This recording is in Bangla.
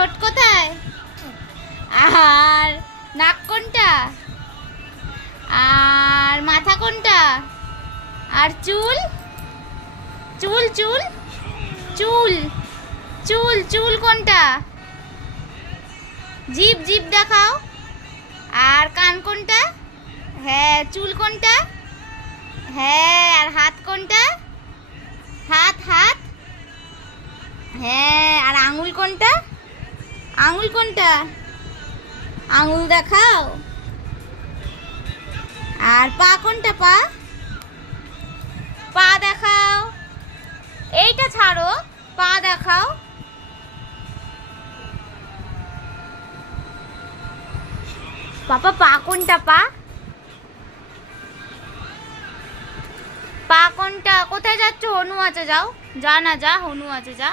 ঠোঁট কোথায়? আর নাক কোনটা? আর মাথা কোনটা? আর চুল চুল চুল চুল চুল চুল কোনটা? জিভ জিভ দেখাও। আর কান কোনটা? হ্যাঁ, চুল কোনটা? হ্যাঁ, আর হাত কোনটা? হাত হাত। হ্যাঁ, আর আঙুল কোনটা? আঙুল কোনটা? আঙুল দেখাও। আর পা কোনটা? পা পা দেখাও। এইটা ছাড়ো, পা দেখাও। পাপা পা কোনটা? পা পা কোনটা? কোথায় যাচ্ছ? হনু আছে, যাও। যা না, যা, হনু আছে, যা।